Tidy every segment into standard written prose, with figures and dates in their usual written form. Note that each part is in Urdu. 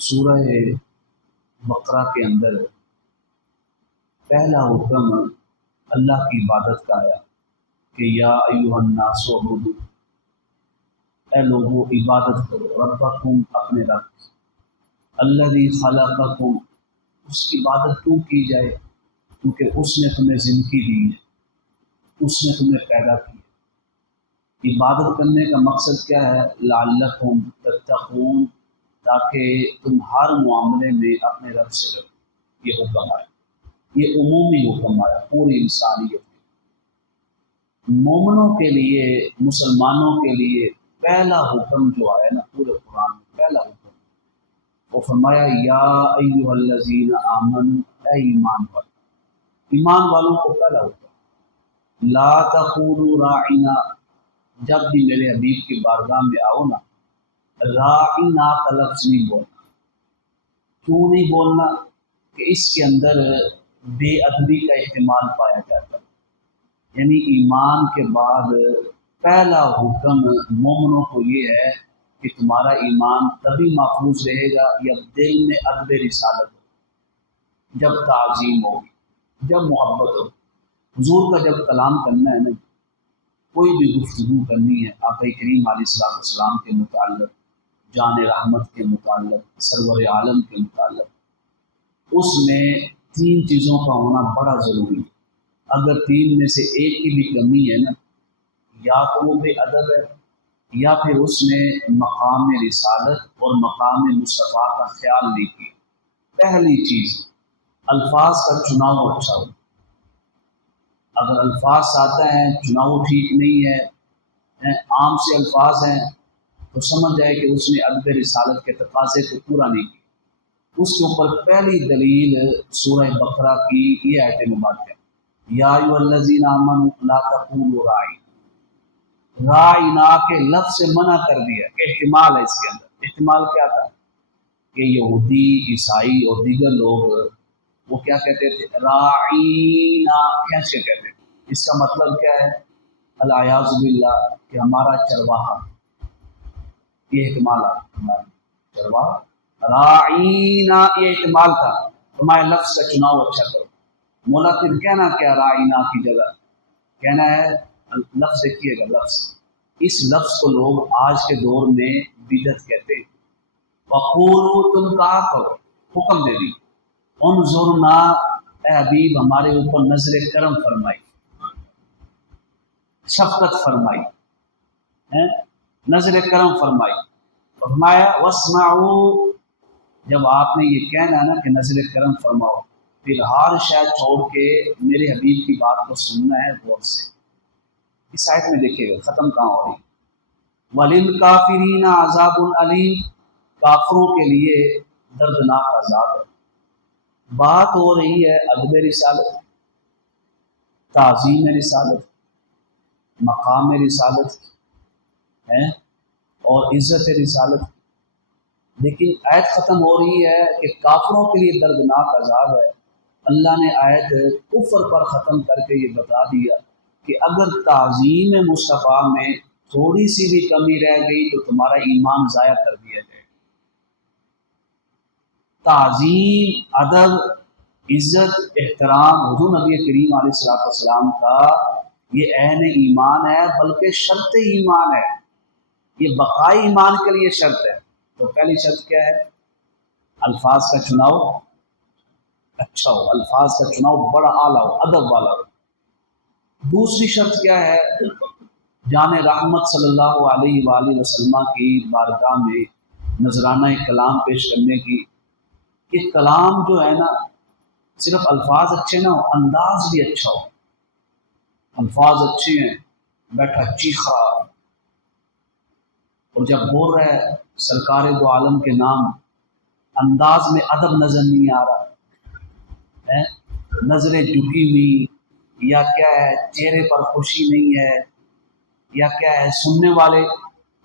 سورہ بقرہ کے اندر پہلا حکم اللہ کی عبادت کا آیا کہ یا ایھا الناس اعبدوا، اے لوگو عبادت کرو، ربکم اپنے رب، الذی خلقکم، اس کی عبادت کیوں کی جائے؟ کیونکہ اس نے تمہیں زندگی دی ہے، اس نے تمہیں پیدا کیا۔ عبادت کرنے کا مقصد کیا ہے؟ لعلکم تتقون، تاکہ تم ہر معاملے میں اپنے رب سے ڈرو۔ یہ حکم آیا، یہ عمومی حکم آیا پوری انسانیت میں۔ مومنوں کے لیے، مسلمانوں کے لیے پہلا حکم جو آیا نا پورے قرآن میں، پہلا حکم وہ فرمایا یا ایھا الذین آمنوا، اے ایمان والو، ایمان والوں کو پہلا حکم، لا تقولوا راعنا، جب بھی میرے حبیب کی بارگاہ میں آؤ نا، راعنا کا لفظ نہیں بولنا۔ کیوں نہیں بولنا؟ کہ اس کے اندر بے ادبی کا احتمال پایا جاتا ہے۔ یعنی ایمان کے بعد پہلا حکم مومنوں کو یہ ہے کہ تمہارا ایمان تبھی محفوظ رہے گا یا دل میں ادب رسالت ہو، جب تعظیم ہوگی، جب محبت ہو۔ حضور کا جب کلام کرنا ہے نا، کوئی بھی گفتگو کرنی ہے آقا کریم علیہ السلام کے متعلق، جان رحمت کے متعلق، سرور عالم کے متعلق، اس میں تین چیزوں کا ہونا بڑا ضروری ہے۔ اگر تین میں سے ایک کی بھی کمی ہے نا، یا تو وہ بے ادب ہے، یا پھر اس نے مقام رسالت اور مقام مصطفیٰ کا خیال نہیں کیا۔ پہلی چیز، الفاظ کا چناؤ اچھا ہو۔ اگر الفاظ سادہ ہیں، چناؤ ٹھیک نہیں ہے، عام سے الفاظ ہیں، تو سمجھ جائے کہ اس نے ادب رسالت کے تقاضے کو پورا نہیں کیا۔ اس کے اوپر پہلی دلیل سورہ بقرہ کی یہ آیت مبارکہ ہے، یا ایھا الذین آمنوا لا تقولوا راعنا، راعنا کے لفظ سے منع کر دیا کہ احتمال ہے اس کے اندر۔ احتمال کیا تھا؟ کہ یہودی، عیسائی اور دیگر لوگ وہ کیا کہتے تھے؟ راعینا، کھینچ کے کہتے تھے۔ اس کا مطلب کیا ہے؟ الیاذ باللہ، کہ ہمارا چرواہا۔ یہ احتمال آتا، چرواہا، راعینا، یہ احتمال تھا۔ تمہارے لفظ کا چناؤ اچھا کرو۔ مولا پھر کہنا کیا راعینا کی جگہ؟ کہنا ہے لفظ، دیکھیے گا لفظ، اس لفظ کو لوگ آج کے دور میں بدعت کہتے ہیں۔ وقولوا، تم کہا کرو، حکم دے دی، انظرنا، اے حبیب ہمارے اوپر نظر کرم فرمائی، شفقت فرمائی، نظر کرم فرمائی۔ فرمایا واسمعوا، جب آپ نے یہ کہنا ہے نا کہ نظر کرم فرماؤ، پھر ہر شے چھوڑ کے میرے حبیب کی بات کو سننا ہے غور سے۔ اس آیت میں دیکھیے گا ختم کہاں ہو رہی، وَلِلْكَافِرِينَ عَذَابٌ عَلِيمٌ، کافروں کے لیے دردناک عذاب ہے۔ بات ہو رہی ہے ادب رسالت، تعظیم رسالت، مقام رسالت ہے اور عزت رسالت، لیکن آیت ختم ہو رہی ہے کہ کافروں کے لیے دردناک عذاب ہے۔ اللہ نے آیت کفر پر ختم کر کے یہ بتا دیا کہ اگر تعظیم مصطفیٰ میں تھوڑی سی بھی کمی رہ گئی تو تمہارا ایمان ضائع کر دیا جائے۔ تعظیم، ادب، عزت، احترام حضور نبی کریم علیہ السلام کا یہ عین ایمان ہے، بلکہ شرط ایمان ہے، یہ بقائی ایمان کے لیے شرط ہے۔ تو پہلی شرط کیا ہے؟ الفاظ کا چناؤ اچھا ہو، الفاظ کا چناؤ بڑا اعلیٰ ہو، ادب والا ہو۔ دوسری شرط کیا ہے؟ جان رحمت صلی اللہ علیہ وآلہ وسلم کی بارگاہ میں نذرانہ کلام پیش کرنے کی، کہ کلام جو ہے نا صرف الفاظ اچھے نہ ہو، انداز بھی اچھا ہو۔ الفاظ اچھے ہیں، بیٹھا چیخا، اور جب بول رہا ہے سرکار دو عالم کے نام، انداز میں ادب نظر نہیں آ رہا ہے، نظریں جھکی ہوئی، یا کیا ہے چہرے پر خوشی نہیں ہے، یا کیا ہے سننے والے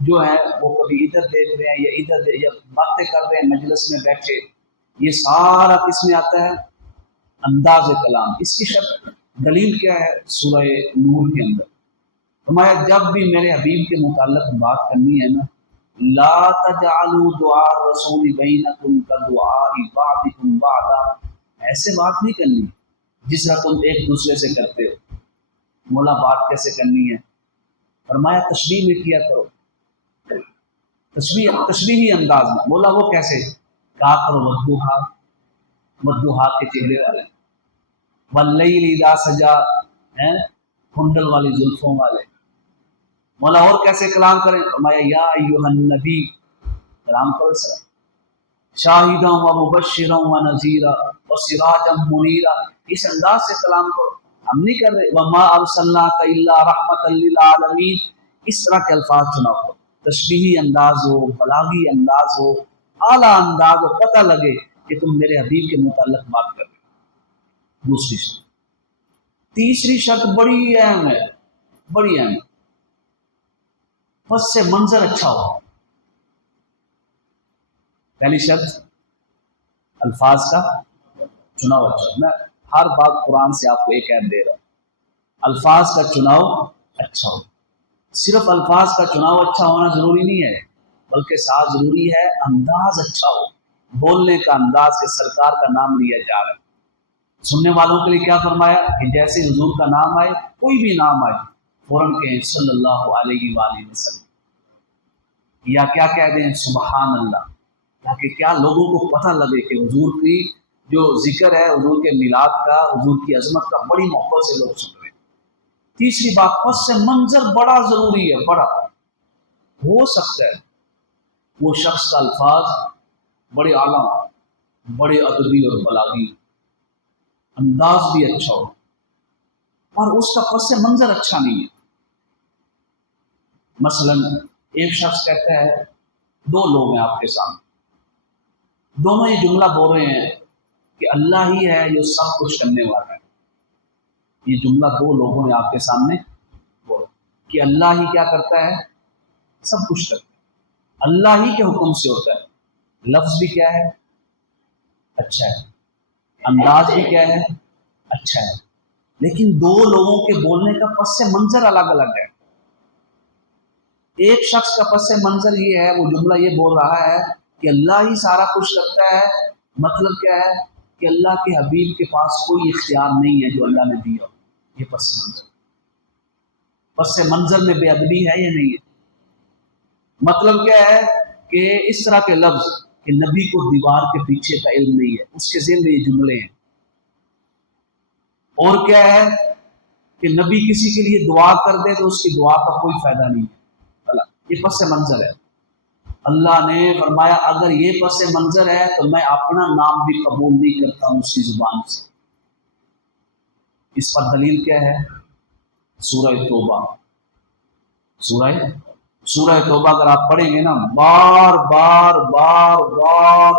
جو ہیں وہ کبھی ادھر دیکھ رہے ہیں یا ادھر یا باتیں کر رہے ہیں مجلس میں بیٹھے، یہ سارا کس میں آتا ہے؟ انداز کلام۔ اس کی شرط دلیل کیا ہے؟ سورہ نور کے اندر فرمایا جب بھی میرے حبیب کے متعلق بات کرنی ہے نا لا تجعلوا دعاء الرسول بینکم کدعاء بعضکم بعضا، ایسے بات نہیں کرنی جس طرح تم ایک دوسرے سے کرتے ہو۔ مولا بات کیسے کرنی ہے؟ فرمایا تشبیہ میں کیا کرو، تشبیہی انداز میں۔ مولا وہ کیسے؟ کہا کرو ودوہا، ودوہا کے چہرے والے، واللیل اذا سجا، کنڈل والی زلفوں والے۔ مولا اور کیسے کلام کریں؟ فرمایا یا ایھا النبی، کلام کرو سر، شاہدا و مبشرا و نذیرا و سراجا منیرا، اس انداز سے کلام کرو۔ ہم نہیں کر رہے وما ارسلناک الا رحمتا للعالمین، اس طرح کے الفاظ چناؤ کرو، تشبیہی انداز ہو، بلاغی انداز ہو، اعلیٰ انداز ہو، پتہ لگے کہ تم میرے حبیب کے متعلق بات کر رہے ہو۔ دوسری شرط، تیسری شرط بڑی اہم ہے، بڑی اہم ہے، پس سے منظر اچھا ہو۔ پہلی شرط الفاظ کا چناؤ اچھا ہو۔ میں ہر بات قرآن سے آپ کو ایک عہد دے رہا ہوں، الفاظ کا چناؤ اچھا ہو۔ صرف الفاظ کا چناؤ اچھا ہونا ضروری نہیں ہے، بلکہ ساتھ ضروری ہے انداز اچھا ہو، بولنے کا انداز کہ سرکار کا نام لیا جا رہا ہے۔ سننے والوں کے لیے کیا فرمایا کہ جیسے حضور کا نام آئے، کوئی بھی نام آئے، فوراً کہیں صلی اللہ علیہ وآلہ وسلم، یا کیا کہہ دیں سبحان اللہ، تاکہ کیا لوگوں کو پتہ لگے کہ حضور کی جو ذکر ہے، حضور کے میلاد کا، حضور کی عظمت کا بڑی محبت سے لوگ سن رہے ہیں۔ تیسری بات، پس سے منظر بڑا ضروری ہے، بڑا ہو سکتا ہے وہ شخص کا الفاظ بڑے اعلیٰ، بڑے ادبی اور بلاغی، انداز بھی اچھا ہو، اور اس کا پس منظر اچھا نہیں ہے۔ مثلا ایک شخص کہتا ہے، دو لوگ ہیں آپ کے سامنے، دونوں یہ جملہ بول رہے ہیں کہ اللہ ہی ہے جو سب کچھ کرنے والا ہے۔ یہ جملہ دو لوگوں نے آپ کے سامنے بولا کہ اللہ ہی کیا کرتا ہے؟ سب کچھ کرتا ہے، اللہ ہی کے حکم سے ہوتا ہے۔ لفظ بھی کیا ہے؟ اچھا ہے، انداز بھی کیا ہے؟ اچھا ہے، لیکن دو لوگوں کے بولنے کا پس منظر الگ الگ ہے۔ ایک شخص کا پس منظر یہ ہے، وہ جملہ یہ بول رہا ہے کہ اللہ ہی سارا کچھ کرتا ہے، مطلب کیا ہے کہ اللہ کے حبیب کے پاس کوئی اختیار نہیں ہے جو اللہ نے دیا ہو۔ یہ پس منظر، پس منظر میں بے ادبی ہے یا نہیں ہے؟ مطلب کیا ہے کہ اس طرح کے لفظ کہ نبی کو دیوار کے پیچھے کا علم نہیں ہے، اس کے ذہن میں یہ جملے ہیں۔ اور کیا ہے کہ نبی کسی کے لیے دعا کر دے تو اس کی دعا کا کوئی فائدہ نہیں ہے، یہ پس منظر ہے۔ اللہ نے فرمایا اگر یہ پس منظر ہے تو میں اپنا نام بھی قبول نہیں کرتا ہوں اس کی زبان سے۔ اس پر دلیل کیا ہے؟ سورہ توبہ، سورہ توبہ اگر آپ پڑھیں گے نا، بار بار بار بار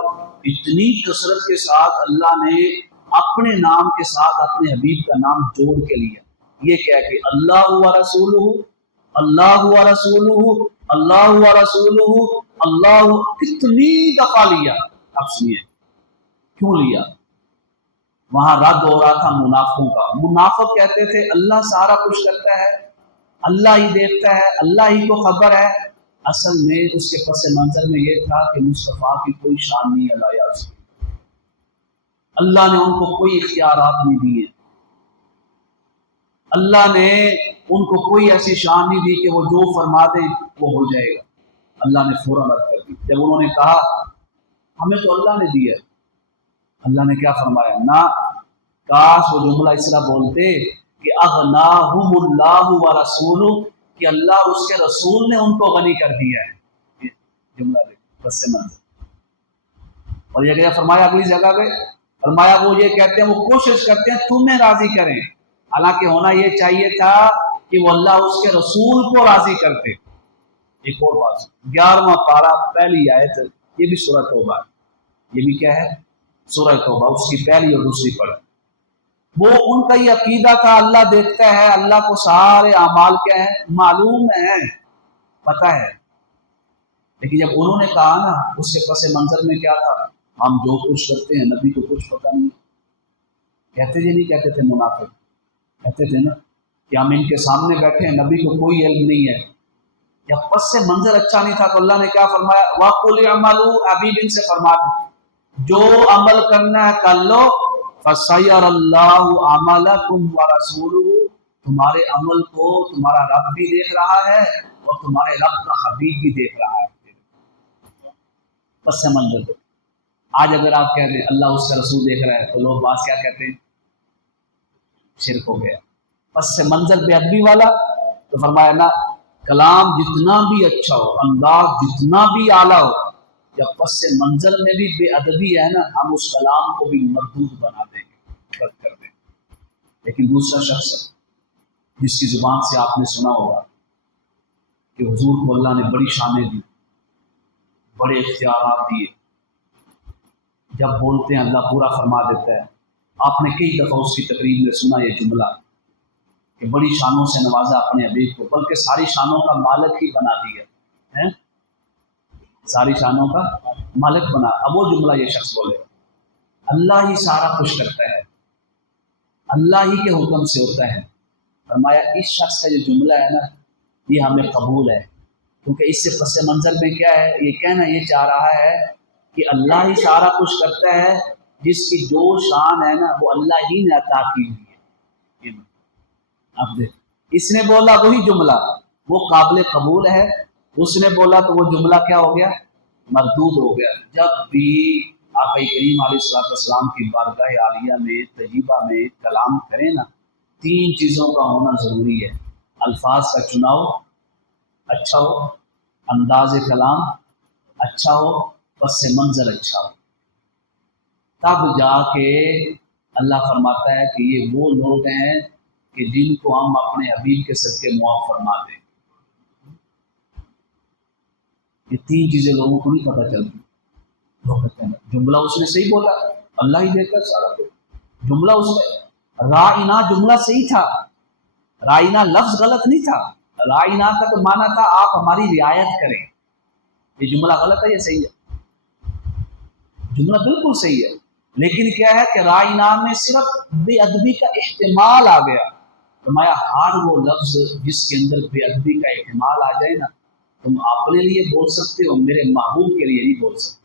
اتنی کثرت کے ساتھ اللہ نے اپنے نام کے ساتھ اپنے حبیب کا نام جوڑ کے لیا، یہ کہہ کہ اللہ و رسولہ، اللہ و رسولہ، اللہ و رسولہ، اللہ، کتنی دفعہ لیا۔ اب سنیے کیوں لیا؟ وہاں رد ہو رہا تھا منافقوں کا۔ منافق کہتے تھے اللہ سارا کچھ کرتا ہے، اللہ ہی دیکھتا ہے، اللہ ہی کو خبر ہے۔ اصل میں اس کے پس منظر میں یہ تھا کہ مصطفیٰ کی کوئی شان نہیں ہے، اللہ نے ان کو کوئی اختیارات نہیں دیے، اللہ نے ان کو کوئی ایسی شان نہیں دی کہ وہ جو فرما دیں وہ ہو جائے گا۔ اللہ نے فوراً رد کر دی۔ جب انہوں نے کہا ہمیں تو اللہ نے دیا، اللہ نے کیا فرمایا؟ نہ، کاش وہ جملہ اس طرح بولتے کہ اغناہم اللہ و رسولہ، کہ اللہ اور اس کے رسول نے ان کو غنی کر دیا ہے۔ یہ جملہ دیکھ بس سے منظر۔ اور یہ کیا فرمایا اگلی جگہ پہ؟ فرمایا وہ یہ کہتے ہیں، وہ کوشش کرتے ہیں تمہیں راضی کریں، حالانکہ ہونا یہ چاہیے تھا کہ وہ اللہ اس کے رسول کو راضی کرتے۔ ایک اور بات، 11واں پارہ پہلی آیت، یہ بھی سورہ توبہ، یہ بھی کیا ہے؟ سورہ توبہ، اس کی پہلی اور دوسری پڑھ۔ وہ ان کا یہ عقیدہ تھا اللہ دیکھتا ہے، اللہ کو سارے اعمال کیا ہے؟ معلوم ہے، پتہ ہے۔ لیکن جب انہوں نے کہا نا، اس کے پس منظر میں کیا تھا؟ ہم جو کچھ کرتے ہیں نبی کو کچھ پتہ نہیں۔ کہتے جی نہیں کہتے تھے منافق؟ کہتے تھے نا کہ ہم ان کے سامنے بیٹھے ہیں، نبی کو کوئی علم نہیں ہے، جب پس سے منظر اچھا نہیں تھا تو اللہ نے کیا فرمایا؟ وَقُلِ اعْمَلُوا، ابھی ان سے فرما دیں جو عمل کرنا ہے کر لو، فَسَيَرَ اللَّهُ عَمَلَكُمْ وَرَسُولُهُ، تمہارے عمل کو تمہارا رب بھی دیکھ رہا ہے اور تمہارے رب کا حبیب بھی دیکھ رہا ہے۔ پس منظر دے۔ آج اگر آپ کہتے ہیں اللہ اس کا رسول دیکھ رہا ہے تو لوگ بعض کیا کہتے ہیں؟ شرک ہو گیا۔ پس منظر بے ادبی والا تو فرمایا نا، کلام جتنا بھی اچھا ہو، انداز جتنا بھی اعلیٰ ہو، جب پس منظر میں بھی بے ادبی ہے نا، ہم اس کلام کو بھی مردود بنا دیں گے، رد کر دیں گے۔ لیکن دوسرا شخص جس کی زبان سے آپ نے سنا ہوگا کہ حضور کو اللہ نے بڑی شانیں دی، بڑے اختیارات دیے، جب بولتے ہیں اللہ پورا فرما دیتا ہے۔ آپ نے کئی دفعہ اس کی تقریر میں سنا یہ جملہ کہ بڑی شانوں سے نوازا اپنے حبیب کو، بلکہ ساری شانوں کا مالک ہی بنا دیا ہے، ساری شانوں کا مالک بنا۔ اب وہ جملہ یہ شخص بولے اللہ ہی سارا کچھ کرتا ہے، اللہ ہی کے حکم سے ہوتا ہے۔ فرمایا اس شخص کا جو جملہ ہے نا یہ ہمیں قبول ہے، کیونکہ اس سے پس منظر میں کیا ہے؟ یہ کہنا یہ چاہ رہا ہے کہ اللہ ہی سارا کچھ کرتا ہے، جس کی جو شان ہے نا وہ اللہ ہی نے عطا کی ہوئی ہے۔ اب دیکھ، اس نے بولا وہی جملہ وہ قابل قبول ہے، اس نے بولا تو وہ جملہ کیا ہو گیا؟ مردود ہو گیا۔ جب بھی آقا کریم علیہ الصلوۃ والسلام کی بارگاہ عالیہ میں طیبہ میں کلام کریں نا، تین چیزوں کا ہونا ضروری ہے۔ الفاظ کا چناؤ اچھا ہو، انداز کلام اچھا ہو، پس منظر اچھا ہو، تب جا کے اللہ فرماتا ہے کہ یہ وہ لوگ ہیں کہ جن کو ہم اپنے حبیب کے صدقے معاف فرما دیں۔ یہ تین چیزیں لوگوں کو نہیں پتہ چلتی۔ لوگ کہتے ہیں جملہ اس نے صحیح بولا، اللہ ہی دیکھتا سارا کچھ، جملہ اس نے رائنا جملہ صحیح تھا، رائنا لفظ غلط نہیں تھا، رائنا کا تو مانا تھا آپ ہماری رعایت کریں۔ یہ جملہ غلط ہے یا صحیح ہے؟ جملہ بالکل صحیح ہے، لیکن کیا ہے کہ رائنا میں صرف بے ادبی کا احتمال آ گیا۔ فرمایا ہر وہ لفظ جس کے اندر بے ادبی کا احتمال آ جائے نا، تم اپنے لیے بول سکتے ہو، میرے محبوب کے لیے نہیں بول سکتے۔